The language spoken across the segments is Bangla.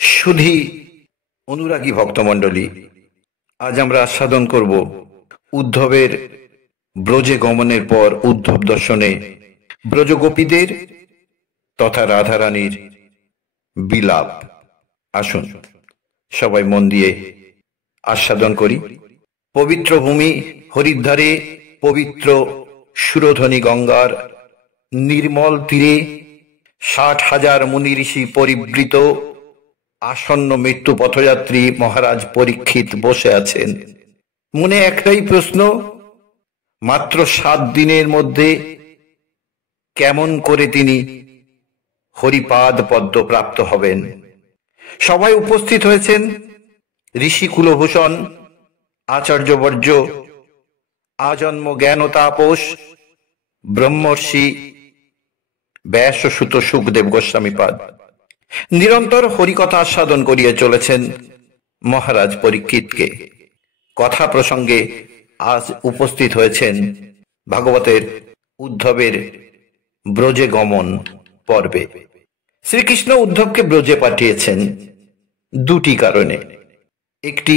সুধী অনুরাগী ভক্তমণ্ডলী, আজ আমরা আস্বাদন করব উদ্ধবের ব্রজে গমনের পর উদ্ধব দর্শনে ব্রজগোপীদের তথা রাধারানীর বিলাপ। আসুন সবাই মন দিয়ে আস্বাদন করি। পবিত্র ভূমি হরিদ্বারে পবিত্র সুরধ্বনি গঙ্গার নির্মল তীরে ৬০,০০০ মুনি ঋষি পরিবৃত আসন্ন মৃত্যু পথযাত্রী মহারাজ পরীক্ষিত বসে আছেন। মনে একটাই প্রশ্ন, মাত্র ৭ দিনের মধ্যে কেমন করে তিনি হরিপাদ পদ্ম প্রাপ্ত হবেন। সবাই উপস্থিত হয়েছেন ঋষি কুলভূষণ, আচার্যবর্য, আজন্ম জ্ঞান তাপস, ব্রহ্মর্ষি ব্যাসসুত সুখদেব গোস্বামীপাদ নিরন্তর হরিকথা আস্বাদন করিয়ে চলেছেন মহারাজ পরীক্ষিতকে। কথা প্রসঙ্গে আজ উপস্থিত হয়েছেন ভাগবতের উদ্ধবের ব্রজে গমন পর্বে। শ্রীকৃষ্ণ উদ্ধবকে ব্রজে পাঠিয়েছেন দুটি কারণে। একটি,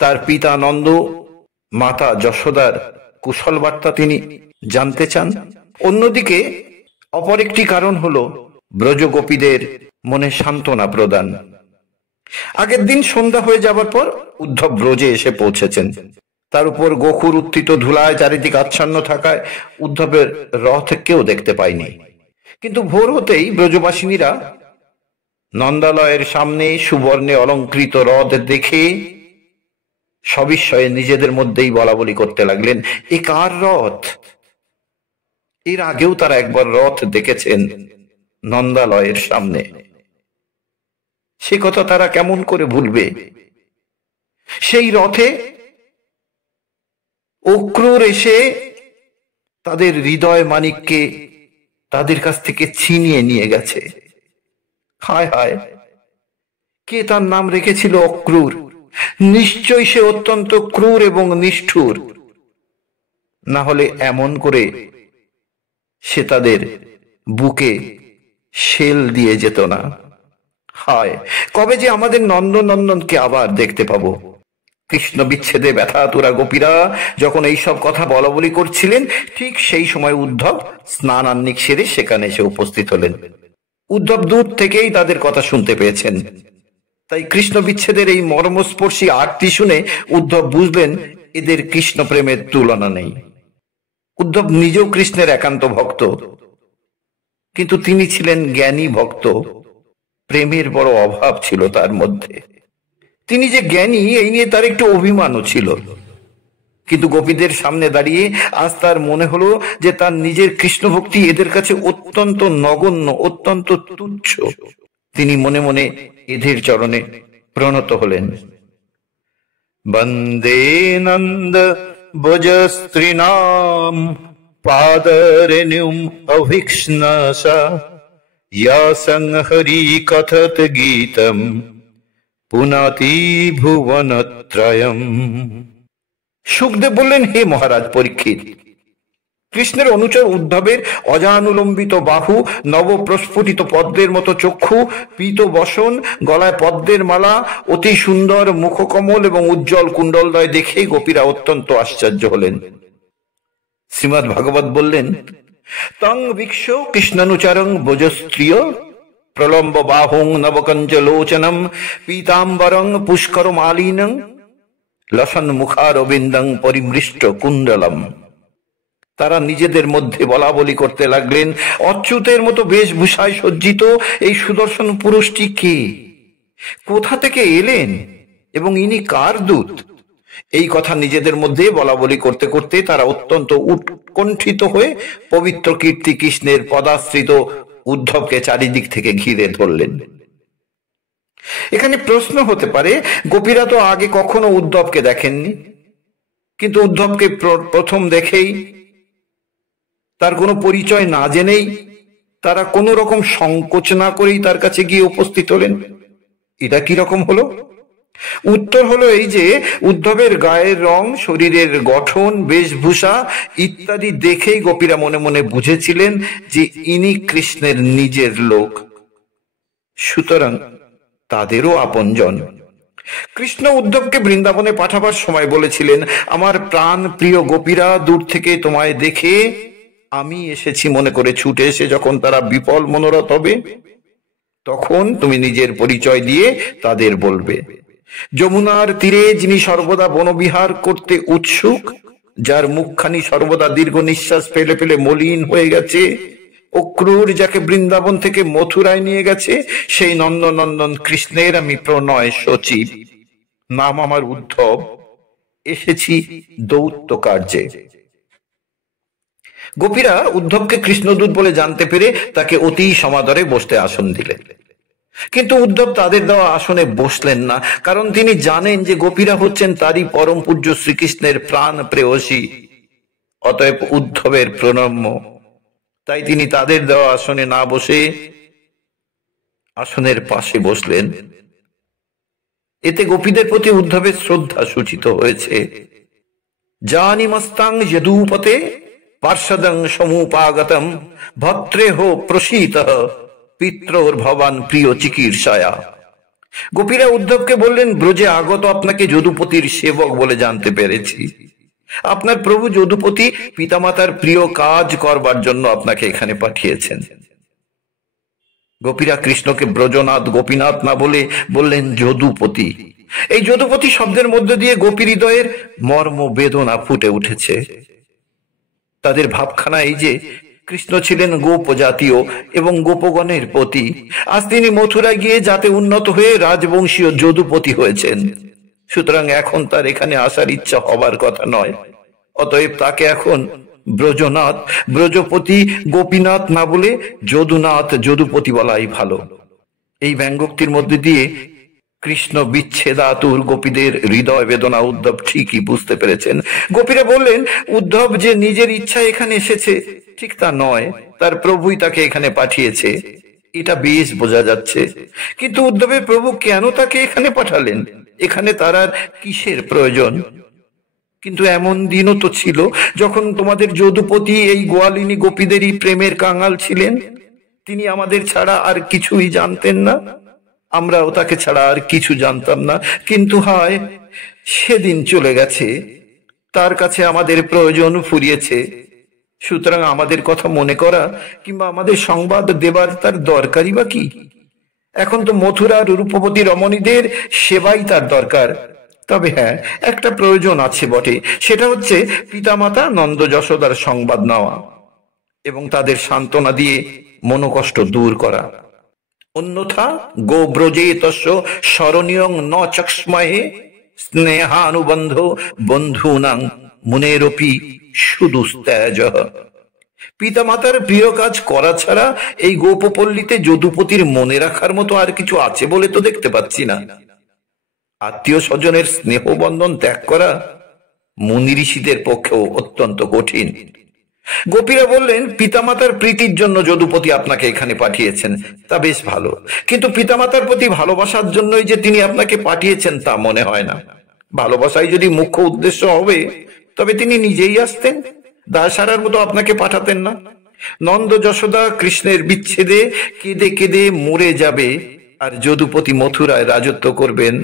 তার পিতা নন্দ মাতা যশোদার কুশল বার্তা তিনি জানতে চান। অন্যদিকে অপর একটি কারণ হলো ব্রজগোপীদের মনে সান্ত্বনা প্রদান। আগের দিন সন্ধ্যা হয়ে যাবার পর উদ্ধব ব্রজে এসে পৌঁছেছেন। তার উপর গোকুর উত্থিত ধুলায় চারিদিক আচ্ছন্ন থাকায় উদ্ধবের রথ কেউ দেখতে পায়নি। কিন্তু ভোর হতেই ব্রজবাসিনীরা নন্দালয়ের সামনে সুবর্ণে অলঙ্কৃত রথ দেখে সবিস্ময়ে নিজেদের মধ্যেই বলাবলি করতে লাগলেন, এ কার রথ? এর আগেও তারা একবার রথ দেখেছেন নন্দালয়ের সামনে, সে কথা তারা কেমন করে ভুলবে? সেই রথে অক্রূর এসে তাদের হৃদয় মানিককে তাদের কাছ থেকে ছিনিয়ে নিয়ে গেছে। হায় হায়, কে তার নাম রেখেছিল অক্রূর? নিশ্চয়ই সে অত্যন্ত ক্রূর এবং নিষ্ঠুর, না হলে এমন করে সে তাদের বুকে শেল দিয়ে যেত না। হায়, কবে যে আমাদের নন্দনন্দনকে আবার দেখতে পাবো। কৃষ্ণ বিচ্ছেদে ব্যথাতুরা গোপীরা যখন এইসব কথা বলাবলি করছিলেন, ঠিক সেই সময় উদ্ধব স্নান আহ্নিক সেরে সেখানে এসে উপস্থিত হলেন। উদ্ধব দূর থেকেই তাদের কথা শুনতে পেয়েছেন, তাই কৃষ্ণ বিচ্ছেদের এই মর্মস্পর্শী আরতি শুনে উদ্ধব বুঝলেন এদের কৃষ্ণ প্রেমের তুলনা নেই। উদ্ধব নিজেও কৃষ্ণের একান্ত ভক্ত, কিন্তু তিনি ছিলেন জ্ঞানী ভক্ত। প্রেমের বড় অভাব ছিল তার মধ্যে। তিনি যে জ্ঞানী এই নিয়ে তার একটু অভিমানও ছিল, কিন্তু গোপীদের সামনে দাঁড়িয়ে আজ তার মনে হলো যে তার নিজের কৃষ্ণ ভক্তি এদের কাছে অত্যন্ত নগণ্য, অত্যন্ত তুচ্ছ। তিনি মনে মনে এদের চরণে প্রণত হলেন। বন্দে নন্দ ভজস্ত্রীনাম পাদরেণুম অভিক্ষ্ণসা ইয়া সংহরি কথত গীতম পুনাতি ভুবনত্রয়ম। সুখদেব বললেন, হে মহারাজ পরীক্ষিত, কৃষ্ণের অনুচর উদ্ধবের অজানুলম্বিত বাহু, নবপ্রস্ফুটিত পদ্মের মতো চক্ষু, পীত বসন, গলায় পদ্মের মালা, অতি সুন্দর মুখকমল এবং উজ্জ্বল কুণ্ডলদ্বয় দেখে গোপীরা অত্যন্ত আশ্চর্য হলেন। শ্রীমদ্ ভাগবত বললেন, তং বীক্ষ কৃষ্ণানুচরং ভোজস্ত্রিয় প্রলম্ব বাহুং নবকঞ্চ লোচনম পীতাম্বরং পুষ্কর মালিনং লসন মুখারবিন্দং পরিমৃষ্ট কুণ্ডলম। তারা নিজেদের মধ্যে বলা বলি করতে লাগলেন, অচ্যুতের মতো বেশভূষায় সজ্জিত এই সুদর্শন পুরুষটি কে? কোথা থেকে এলেন এবং ইনি কার দূত? এই কথা নিজেদের মধ্যে বলা বলি করতে করতে তারা অত্যন্ত উৎকণ্ঠিত হয়ে পবিত্র কীর্তি কৃষ্ণের পদাশ্রিত উদ্ধবকে চারিদিক থেকে ঘিরে ধরলেন। এখানে প্রশ্ন হতে পারে, গোপীরা তো আগে কখনো উদ্ধবকে দেখেননি, কিন্তু উদ্ধবকে প্রথম দেখেই তার কোনো পরিচয় না জেনেই তারা কোনো রকম সংকোচ না করেই তার কাছে গিয়ে উপস্থিত হলেন। এটা কি রকম হলো? উত্তর হলো এই যে, উদ্ধবের গায়ের রং, শরীরের গঠন, বেশভূষা ইত্যাদি দেখেই গোপীরা মনে মনে বুঝেছিলেন যে ইনি কৃষ্ণের নিজের লোক। সুতরাং তাদেরও আপনজন। কৃষ্ণ উদ্ধবকে বৃন্দাবনে পাঠাবার সময় বলেছিলেন, আমার প্রাণ প্রিয় গোপীরা দূর থেকে তোমায় দেখে আমি এসেছি মনে করে ছুটে এসে যখন তারা বিফল মনোরথ হবে, তখন তুমি নিজের পরিচয় দিয়ে তাদের বলবে, যমুনার তীরে যিনি সর্বদা বনবিহার করতে উৎসুক, যার মুখখানি সর্বদা দীর্ঘ নিঃশ্বাস ফেলে ফেলে মলিন হয়ে গেছে, অক্রূর যাকে বৃন্দাবন থেকে মথুরায় নিয়ে গেছে, সেই নন্দনন্দন কৃষ্ণের আমি প্রণয় সচিব, নাম আমার উদ্ধব, এসেছি দৌত্য কার্যে। গোপীরা উদ্ধবকে কৃষ্ণদূত বলে জানতে পেরে তাকে অতি সমাদরে বসতে আসন দিলেন। কিন্তু উদ্ধব তাদের দেওয়া আসনে বসলেন না, কারণ তিনি জানেন যে গোপীরা হচ্ছেন তারই পরম পূজ্য শ্রীকৃষ্ণের প্রাণ প্রেয়সী, অতএব উদ্ধবের প্রণম্য। তাই তিনি তাদের দেওয়া আসনে না বসে আসনের পাশে বসলেন। এতে গোপীদের প্রতি উদ্ধবের শ্রদ্ধা সূচিত হয়েছে। জানিমস্তাং যদুপতে পার্শ্বদং সমুপাগতম ভত্রেহ প্রসীতঃ পিত্রোর ভবান প্রিয় চিকিৎসায়া। গোপীরা উদ্ধবকে বললেন, ব্রজে আগত আপনাকে যদুপতির সেবক বলে জানতে পেরেছি। আপনার প্রভু যদুপতি পিতামাতার প্রিয় কাজ করবার জন্য আপনাকে এখানে পাঠিয়েছেন। গোপীরা কৃষ্ণকে ব্রজনাথ গোপীনাথ না বলে বললেন যদুপতি। এই যদুপতি শব্দের মধ্য দিয়ে গোপী হৃদয়ের মর্ম বেদনা ফুটে উঠেছে। তাদের ভাবখানা এই যে কৃষ্ণ ছিলেন গোপ জাতীয় এবং গোপগণের পতি, আজ তিনি মথুরায় গিয়ে যাতে উন্নত হয়ে রাজবংশীয় যদুপতি হয়েছেন, সুতরাং এখন তার এখানে আসার ইচ্ছা হবার কথা নয়। অতএব তাকে এখন ব্রজনাথ ব্রজপতি গোপীনাথ না বলে যদুনাথ যদুপতি বলাই ভালো। এই ব্যঙ্গোক্তির মধ্যে দিয়ে কৃষ্ণ বিচ্ছেদাতুর গোপীদের হৃদয় বেদনা উদ্ধব ঠিকই বুঝতে পেরেছেন। গোপীরা বললেন, উদ্ধব যে নিজের ইচ্ছা এখানে এসেছে ঠিক তা নয়, তার প্রভুই তাকে এখানে পাঠিয়েছে, এটা বেশ বোঝা যাচ্ছে। কিন্তু উদ্ধবের প্রভু কেন তাকে এখানে পাঠালেন? এখানে তার আর কিসের প্রয়োজন? কিন্তু এমন দিনও তো ছিল যখন তোমাদের যদুপতি এই গোয়ালিনী গোপীদেরই প্রেমের কাঙাল ছিলেন। তিনি আমাদের ছাড়া আর কিছুই জানতেন না, আমরাও তাকে ছাড়া আর কিছু জানতাম না। কিন্তু হায়, সেদিন চলে গেছে, তার কাছে আমাদের প্রয়োজন ফুরিয়েছে। সুতরাং আমাদের কথা মনে করা কিংবা আমাদের সংবাদ দেবার তার দরকারই বা কি? এখন তো মথুরার রূপবতী রমণীদের সেবাই তার দরকার। তবে হ্যাঁ, একটা প্রয়োজন আছে বটে, সেটা হচ্ছে পিতামাতা নন্দ যশোদার সংবাদ নেওয়া এবং তাদের সান্ত্বনা দিয়ে মনোকষ্ট দূর করা। অন্যথা গোব্রজে তস্য স্মরণীয়ং ন চক্ষ্মহে স্নেহানুবন্ধ বন্ধূনাং মুনেরপি সুদুস্তেজঃ। পিতামাতার প্রিয় কাজ করা ছাড়া এই গোপপল্লীতে যদুপতির মনে রাখার মতো আর কিছু আছে বলে তো দেখতে পাচ্ছি না। আত্মীয় স্বজনের স্নেহ বন্ধন ত্যাগ করা মুনি ঋষিদের পক্ষেও অত্যন্ত কঠিন। গোপীরা বললেন, পিতামাতার প্রীতির জন্য যদুপতি আপনাকে এখানে পাঠিয়েছেন, তা বেশ ভালো, কিন্তু পিতামাতার প্রতি ভালোবাসার জন্যই যে তিনি আপনাকে পাঠিয়েছেন তা মনে হয় না। ভালোবাসাই যদি মুখ্য উদ্দেশ্য হবে তবে তিনি নিজেই আসতেন, দায় সারার মতো আপনাকে পাঠাতেন না। নন্দ যশোদা কৃষ্ণের বিচ্ছেদে কেঁদে কেঁদে মরে যাবে, আর যদুপতি মথুরায় রাজত্ব করবেন,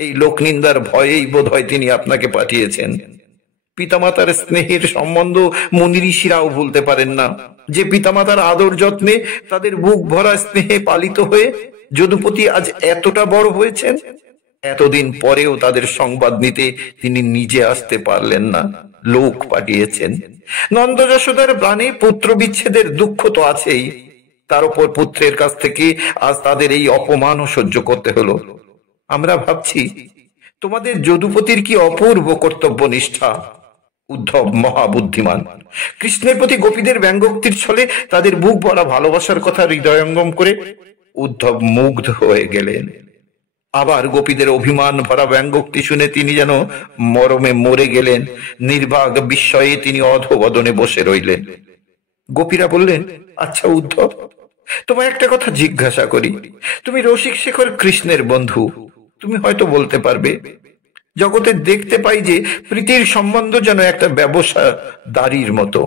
এই লোকনিন্দার ভয়েই বোধহয় তিনি আপনাকে পাঠিয়েছেন। পিতামাতার স্নেহের সম্বন্ধ মুনি ঋষিরাও ভুলতে পারেন না, যে পিতামাতার আদর যত্নে তাদের বুক ভরা স্নেহে পালিত হয়ে যদুপতি আজ এতটা বড় হয়েছেন। এতদিন পরেও তাদের সংবাদ নিতে তিনি নিজে আসতে পারলেন না, লোক পাঠিয়েছেন। নন্দ যশোদার প্রাণে পুত্র বিচ্ছেদের দুঃখ তো আছেই, তার উপর পুত্রের কাছ থেকে আজ তাদের এই অপমানও সহ্য করতে হলো। আমরা ভাবছি তোমাদের যদুপতির কি অপূর্ব কর্তব্য নিষ্ঠা। উদ্ধব মহাবুদ্ধিমান। কৃষ্ণের প্রতি গোপীদের ব্যঙ্গোক্তির ছলে তাদের বুক ভরা ভালোবাসার কথা হৃদয়ঙ্গম করে উদ্ধব মুগ্ধ হয়ে গেলেন। আবার গোপীদের অভিমান ভরা ব্যঙ্গোক্তি শুনে তিনি যেন মরমে মরে গেলেন। নির্বাক বিস্ময়ে তিনি অধোবদনে বসে রইলেন। গোপীরা বললেন, আচ্ছা উদ্ধব, তোমায় একটা কথা জিজ্ঞাসা করি। তুমি রসিক শেখর কৃষ্ণের বন্ধু, তুমি হয়তো বলতে পারবে। জগতে দেখতে পাই যে প্রীতির সম্বন্ধ যেন একটা ব্যবসা দাঁড়ির মতো,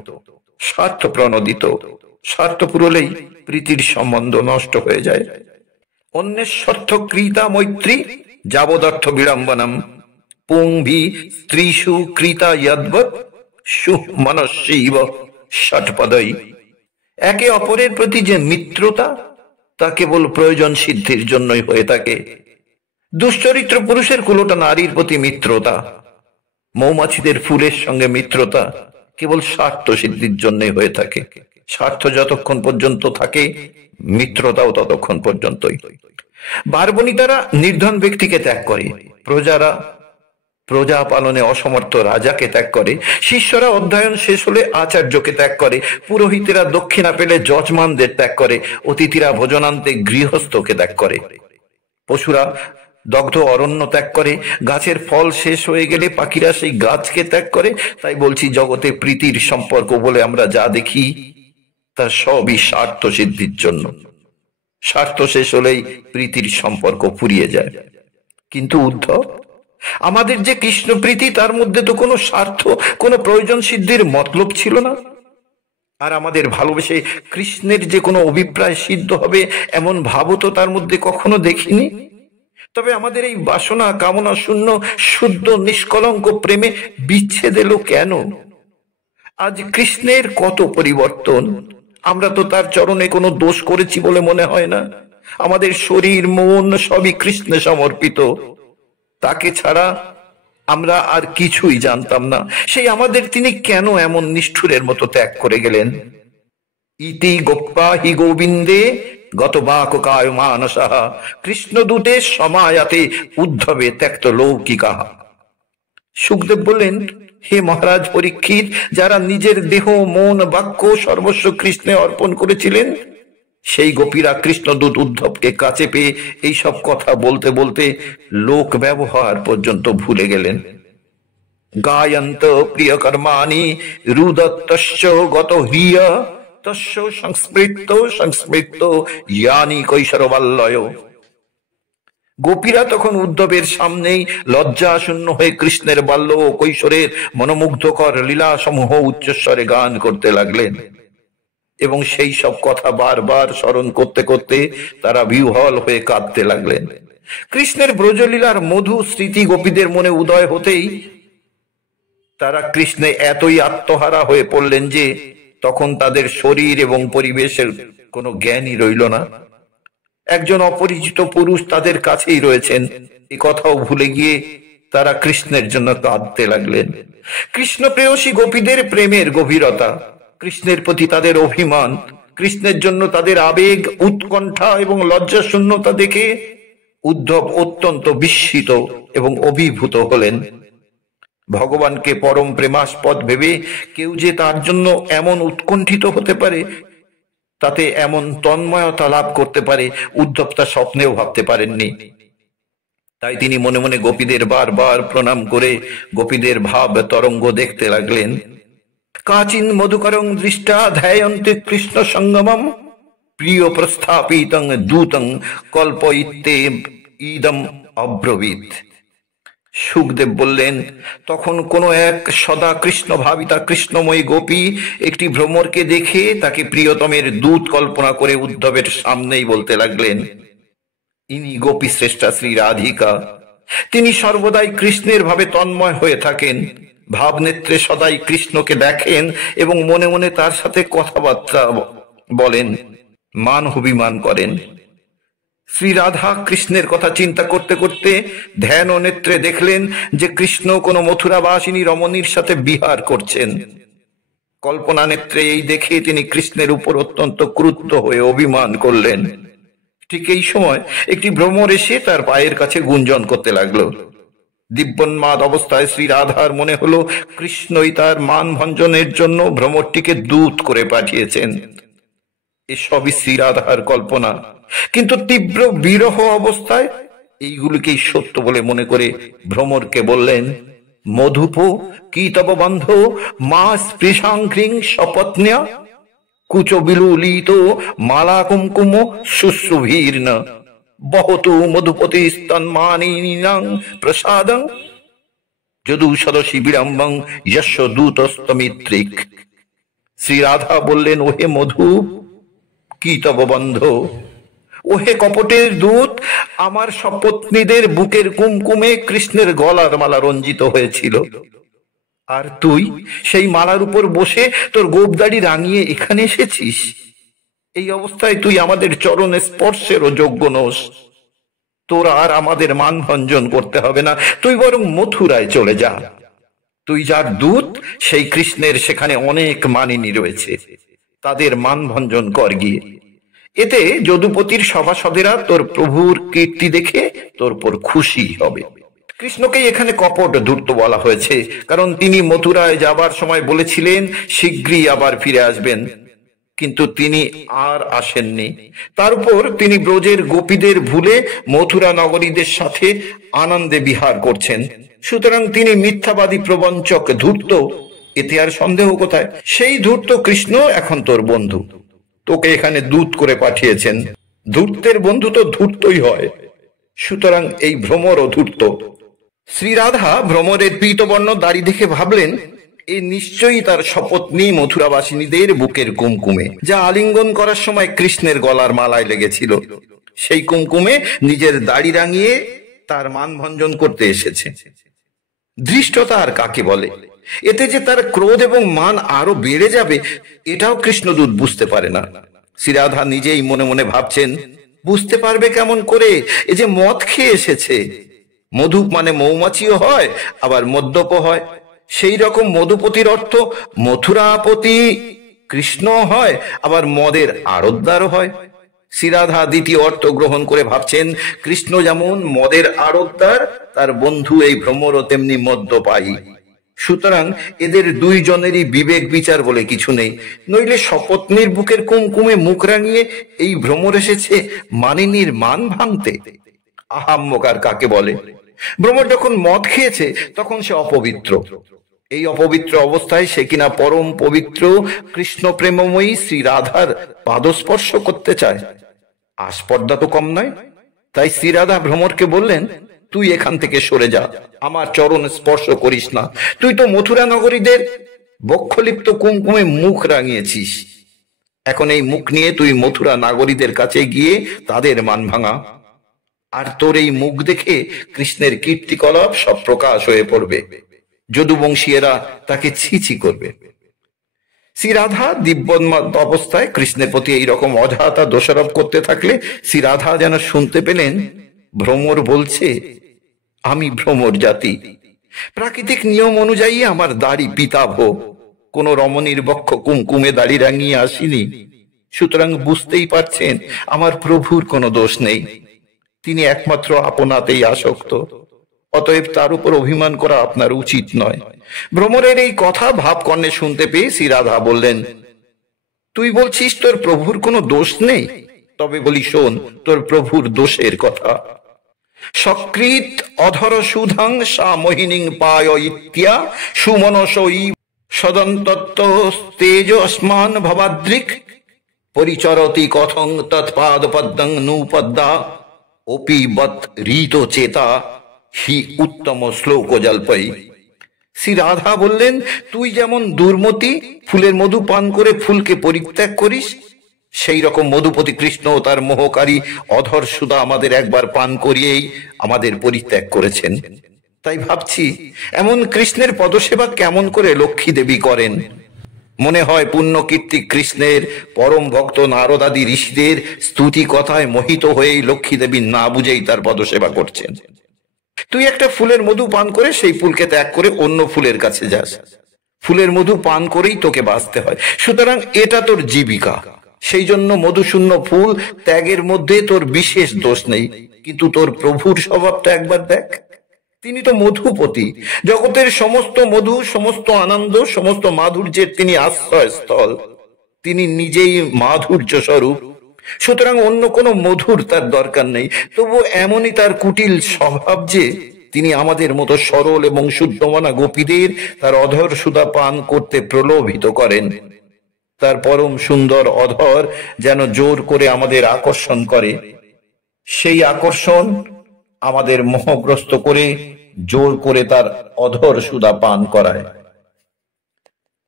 স্বার্থ প্রণোদিত। স্বার্থ পুরলেই প্রীতির সম্বন্ধ নষ্ট হয়ে যায়। অন্যেস্বর্থ কৃতা মৈত্রী যাবদর্থ বিড়ম্বনম পুংভি স্ত্রীষু কৃতা যদ্বৎ সুমনস্যৈব ষটপদৈ। একে অপরের প্রতি যে মিত্রতা তা কেবল প্রয়োজন সিদ্ধির জন্যই হয়ে থাকে। দুশ্চরিত্র পুরুষের কুলোটা নারীর প্রতি মিত্রতা, মৌমাছিদের ফুলের সঙ্গে মিত্রতা কেবল স্বার্থ সিদ্ধির জন্যই হয়ে থাকে। স্বার্থ যতক্ষণ পর্যন্ত থাকে, মিত্রতাও ততক্ষণ পর্যন্তই। বারবণিতারা নির্ধন ব্যক্তিকে ত্যাগ করে, প্রজারা প্রজা পালনে অসমর্থ রাজাকে ত্যাগ করে, শিষ্যরা অধ্যয়ন শেষ হলে আচার্যকে ত্যাগ করে, পুরোহিতেরা দক্ষিণা পেলে যজমানদের ত্যাগ করে, অতিথিরা ভোজনান্তে গৃহস্থকে ত্যাগ করে, পশুরা দগ্ধ অরণ্য ত্যাগ করে, গাছের ফল শেষ হয়ে গেলে পাখিরা সেই গাছকে ত্যাগ করে। তাই বলছি, জগতে প্রীতির সম্পর্ক বলে আমরা যা দেখি তার সবই স্বার্থ সিদ্ধির জন্য। স্বার্থ শেষ হলেই প্রীতির সম্পর্ক ফুরিয়ে যায়। কিন্তু উদ্ধব, আমাদের যে কৃষ্ণ প্রীতি, তার মধ্যে তো কোনো স্বার্থ, কোনো প্রয়োজন সিদ্ধির মতলব ছিল না। আর আমাদের ভালোবেসে কৃষ্ণের যে কোনো অভিপ্রায় সিদ্ধ হবে এমন ভাবও তো তার মধ্যে কখনো দেখিনি। তবে আমাদের এই বাসনা কামনা শূন্য শুদ্ধ নিষ্কলঙ্ক প্রেমে বিচ্ছেদ এলো কেন? আজ কৃষ্ণের কত পরিবর্তন, আমরা তো তার চরণে কোনো দোষ করেছি বলে মনে হয় না। আমাদের শরীর মন সবই কৃষ্ণে সমর্পিত। তাকে ছাড়া আমরা আর কিছুই জানতাম না। সেই আমাদের তিনি কেন এমন নিষ্ঠুরের মতো ত্যাগ করে গেলেন? ইতি গোপ্পা হি গোবিন্দে গত বাকায় মানসা কৃষ্ণদূতে সমায়াতে উদ্ধবে ত্যক্ত লৌকিকা। সুখদেব বললেন, হে মহারাজ পরীক্ষিত, যারা নিজের দেহ মন বাক্য সর্বস্ব কৃষ্ণে অর্পণ করেছিলেন, সেই গোপীরা কৃষ্ণদূত উদ্ধবকে কাছে পেয়ে এইসব কথা বলতে বলতে লোক ব্যবহার পর্যন্ত ভুলে গেলেন। গায়ন্ত প্রিয় কর্মাণি রুদত্তস্য গত হ্রিয় তস্য সংস্মৃত ইয়ানি কৈশোরবাল্লয়। গোপীরা তখন উদ্ধবের সামনেই লজ্জাশূন্য হয়ে কৃষ্ণের বাল্য ও কৈশোরের মনোমুগ্ধকর লীলা সমূহ উচ্চস্বরে গান করতে লাগলেন, এবং সেই সব কথা বারবার স্মরণ করতে করতে তারা বিহ্বল হয়ে কাঁদতে লাগলেন। কৃষ্ণের ব্রজলীলার মধু স্মৃতি গোপীদের মনে উদয় হতেই তারা কৃষ্ণে এতই আত্মহারা হয়ে পড়লেন যে তখন তাদের শরীর এবং পরিবেশের কোনো জ্ঞানই রইল না। একজন অপরিচিত পুরুষ তাদের কাছেই রয়েছেন এ কথাও ভুলে গিয়ে তারা কৃষ্ণের জন্য কাঁদতে লাগলেন। কৃষ্ণ প্রেয়সী গোপীদের প্রেমের গভীরতা, কৃষ্ণের প্রতি তাদের অভিমান, কৃষ্ণের জন্য তাদের আবেগ, উৎকণ্ঠা এবং লজ্জা শূন্যতা দেখে উদ্ধব অত্যন্ত বিস্মিত এবং অভিভূত হলেন। ভগবানকে পরম প্রেমাস্পদ ভেবে কেউ যে তার জন্য এমন উৎকণ্ঠিত হতে পারে, তাতে এমন তন্ময়তা লাভ করতে পারে, উদ্ধব তা স্বপ্নেও ভাবতে পারেননি। তাই তিনি মনে মনে গোপীদের বারবার প্রণাম করে গোপীদের ভাব তরঙ্গ দেখতে লাগলেন। কাচিন মধুকরং দৃষ্টা ধ্যায়ন্তে কৃষ্ণ সঙ্গমম প্রিয় প্রস্থাপিতং দূতং কল্পয়িতে ইদম অব্রবীত। সুখদেব বললেন, তখন কোন এক সদা কৃষ্ণ ভাবিতা কৃষ্ণময়ী গোপী একটি ভ্রমরকে দেখে তাকে প্রিয়তমের দূত কল্পনা করে উদ্ধবের সামনেই বলতে লাগলেন, ইনি গোপী শ্রেষ্ঠা শ্রী রাধিকা। তিনি সর্বদাই কৃষ্ণের ভাবে তন্ময় হয়ে থাকেন, ভাবনেত্রে সদাই কৃষ্ণকে দেখেন এবং মনে মনে তার সাথে কথাবার্তা বলেন, মান অভিমান করেন। শ্রী রাধা কৃষ্ণের কথা চিন্তা করতে করতে ধ্যান ও নেত্রে দেখলেন যে কৃষ্ণ কোন মথুরাবাসিনী রমণীর সাথে বিহার করছেন। কল্পনা নেত্রে এই দেখে তিনি কৃষ্ণের উপর অত্যন্ত ক্রুদ্ধ হয়ে অভিমান করলেন। ঠিক এই সময় একটি ভ্রমর এসে তার পায়ের কাছে গুঞ্জন করতে লাগলো। দিব্যোন্মাদ অবস্থায় শ্রী রাধার মনে হলো কৃষ্ণই তার মান ভঞ্জনের জন্য ভ্রমরটিকে দূত করে পাঠিয়েছেন। এসবই শ্রী রাধার কল্পনা, কিন্তু তীব্র বিরহ অবস্থায় এইগুলিকেই সত্য বলে মনে করে ভ্রমরকে বললেন, মধুপ কি তব বন্ধ মা স্পৃশাঙ্ঘ্রিং স্বপত্ন্যা কুচ বিলুলিত মালা কুমকুম শুশ্রুভীর্ণ বহতু মধুপতি স্তন্মানিনাং প্রসাদং যদু সদসী বিড়ম্বং যশ দূতস্তমিত্রিক। শ্রী রাধা বললেন, ওহে মধু, কি তব বন্ধ, ওহে কপটের দূত, আমার সপত্নীদের বুকের কুমকুমে কৃষ্ণের গলার মালা রঞ্জিত হয়েছিল, আর তুই সেই মালার উপর বসে তোর গোপদাড়ি রাঙিয়ে এখানে এসেছিস। এই অবস্থায় তুই আমাদের চরণ স্পর্শেরও যোগ্য নোস। তোর আর আমাদের মানভঞ্জন করতে হবে না, তুই বরং মথুরায় চলে যা। তুই যার দূত, সেই কৃষ্ণের সেখানে অনেক মানিনী রয়েছে, তাদের মানভঞ্জন কর গিয়ে। এতে যদুপতির সভাসদেরা তোর প্রভুর কীর্তি দেখে তোর উপর খুশি হবে। কৃষ্ণকে এখানে কপট ধূর্ত বলা হয়েছে, কারণ তিনি মথুরায় যাবার সময় বলেছিলেন শীঘ্রই আবার ফিরে আসবেন, কিন্তু তিনি আর আসেননি। তার উপর তিনি ব্রজের গোপীদের ভুলে মথুরা নগরীদের সাথে আনন্দে বিহার করছেন, সুতরাং তিনি মিথ্যাবাদী প্রবঞ্চক ধূর্ত, এতে আর সন্দেহ কোথায়? সেই ধূর্ত কৃষ্ণ এখন তোর বন্ধু, তোকে এখানে দূত করে পাঠিয়েছেন। ধূর্তের বন্ধু তো ধূর্তই হয়, সুতরাং এই ভ্রমরও ধূর্ত। শ্রীরাধা ভ্রমরের পীতবর্ণ দাড়ি দেখে ভাবলেন, এ নিশ্চয়ই তার শপথনী মথুরাবাসিনীদের বুকের কুমকুমে, যা আলিঙ্গন করার সময় কৃষ্ণের গলার মালায় লেগেছিল। সেই কুমকুমে নিজের দাড়ি রাঙিয়ে তার মানভঞ্জন করতে এসেছে। ধৃষ্টতা আর কাকে বলে? এতে যে তার ক্রোধ এবং মান আরো বেড়ে যাবে, এটাও কৃষ্ণদূত বুঝতে পারে না। শ্রীরাধা নিজেই মনে মনে ভাবছেন, বুঝতে পারবে কেমন করে? এ যে মদ খেয়ে এসেছে। মধুপ মানে মৌমাছিও হয়, আবার মদ্যপ হয়। সেই রকম মধুপতির অর্থ মথুরাপতি কৃষ্ণ হয়, আবার মদের আড়তদারও হয়। শ্রীরাধা দ্বিতীয় অর্থ গ্রহণ করে ভাবছেন, কৃষ্ণ যেমন মদের আড়তদার, তার বন্ধু এই ভ্রমরও তেমনি মদ্যপায়ী। সুতরাং এদের দুইজনেরই বিবেক বিচার বলে কিছু নেই, নইলে শপথনীর বুকের কুমকুমে মুখ রাঙিয়ে এই ভ্রমর এসেছে মানিনীর মান ভাঙতে। আহাম্মকার কাকে বলে? ভ্রমর যখন মদ খেয়েছে তখন সে অপবিত্র। এই অপবিত্র অবস্থায় সে কিনা পরম পবিত্র কৃষ্ণ প্রেমময়ী শ্রী রাধার পাদস্পর্শ করতে চায়। আস্পর্ধা তো কম নয়। তাই শ্রীরাধা ভ্রমরকে বললেন, তুই এখান থেকে সরে যা, আমার চরণ স্পর্শ করিস না। তুই তো মথুরা নগরীদের বক্ষলিপ্ত কুমকুমে মুখ রাঙিয়েছিস, এখন এই মুখ নিয়ে তুই মথুরা নাগরীদের কাছে গিয়ে তাদের মান ভাঙা। আর তোর এই মুখ দেখে কৃষ্ণের কীর্তিকলাপ সব প্রকাশ হয়ে পড়বে, যদুবংশীয়রা তাকে ছিছি করবে। শ্রীরাধা দিব্যন্মত্ত অবস্থায় কৃষ্ণের প্রতি এইরকম অজাতা দোষারোপ করতে থাকলে শ্রীরাধা যেন শুনতে পেলেন, ভ্রমর বলছে, আমি ভ্রমর জাতি, প্রাকৃতিক নিয়ম অনুযায়ী আমার দাড়ি পিতাভ, কোন রমণীর বক্ষ কুমকুমে দাড়ি রাঙিয়ে আসিনি। সুতরাং বুঝতেই পারছেন আমার প্রভুর কোনো দোষ নেই, তিনি একমাত্র আপনাতেই আসক্ত, অতএব তার উপর অভিমান করা আপনার উচিত নয়। ভ্রমরের এই কথা ভাবকর্ণে শুনতে পেয়ে শ্রীরাধা বললেন, তুই বলছিস তোর প্রভুর কোনো দোষ নেই? তবে বলি শোন তোর প্রভুর দোষের কথা। সকৃত অধর সুধাং সা মোহিনীং পায় ইত্যা সুমনসই সদন্তত্ব তেজ অস্মান ভবাদ্রিক পরিচরতি কথং তৎপাদ পদ্মং নূপদ্দা অপি বৎ রীত চেতা হি উত্তম শ্লোক জল্পই। শ্রী রাধা বললেন, তুই যেমন দুর্মতি ফুলের মধু পান করে ফুলকে পরিত্যাগ করিস, সেই রকম মধুপতি কৃষ্ণ তার মোহকারী অধর সুধা আমাদের একবার পান করিয়েই আমাদের পরিত্যাগ করেছেন। তাই ভাবছি এমন কৃষ্ণের পদসেবা কেমন করে লক্ষ্মী দেবী করেন। মনে হয় পুণ্য কীর্তি কৃষ্ণের পরম ভক্ত নারদাদি ঋষিদের স্তুতি কথায় মোহিত হয়েই লক্ষ্মী দেবী না বুঝেই তার পদসেবা করছেন। তুই একটা ফুলের মধু পান করে সেই ফুলকে ত্যাগ করে অন্য ফুলের কাছে যাস, ফুলের মধু পান করেই তোকে বাঁচতে হয়, সুতরাং এটা তোর জীবিকা। সেই জন্য মধুশূন্য ফুল ত্যাগের মধ্যে তোর বিশেষ দোষ নেই। কিন্তু তোর প্রভুর স্বভাবটা একবার দেখ, তিনি তো মধুপতি, জগতের সমস্ত মধু, সমস্ত আনন্দ, সমস্ত মাধুর্যের তিনি আশ্রয়স্থল, তিনি নিজেই মাধুর্য স্বরূপ। সুতরাং অন্য কোনো মধুর তার দরকার নেই। তবু এমনই তার কুটিল স্বভাব যে তিনি আমাদের মতো সরল এবং শুদ্ধমনা গোপীদের তার অধর সুধা পান করতে প্রলোভিত করেন। তার পরম সুন্দর অধর যেন জোর করে আমাদের আকর্ষণ করে, সেই আকর্ষণ আমাদের মোহগ্রস্ত করে জোর করে তার অধর সুধা পান করায়।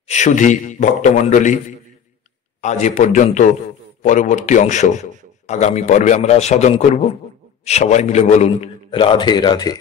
সুধী ভক্তমণ্ডলী, আজ এ পর্যন্ত। পরবর্তী অংশ আগামী পর্বে আমরা আস্বাদন করব। সবাই মিলে বলুন রাধে রাধে।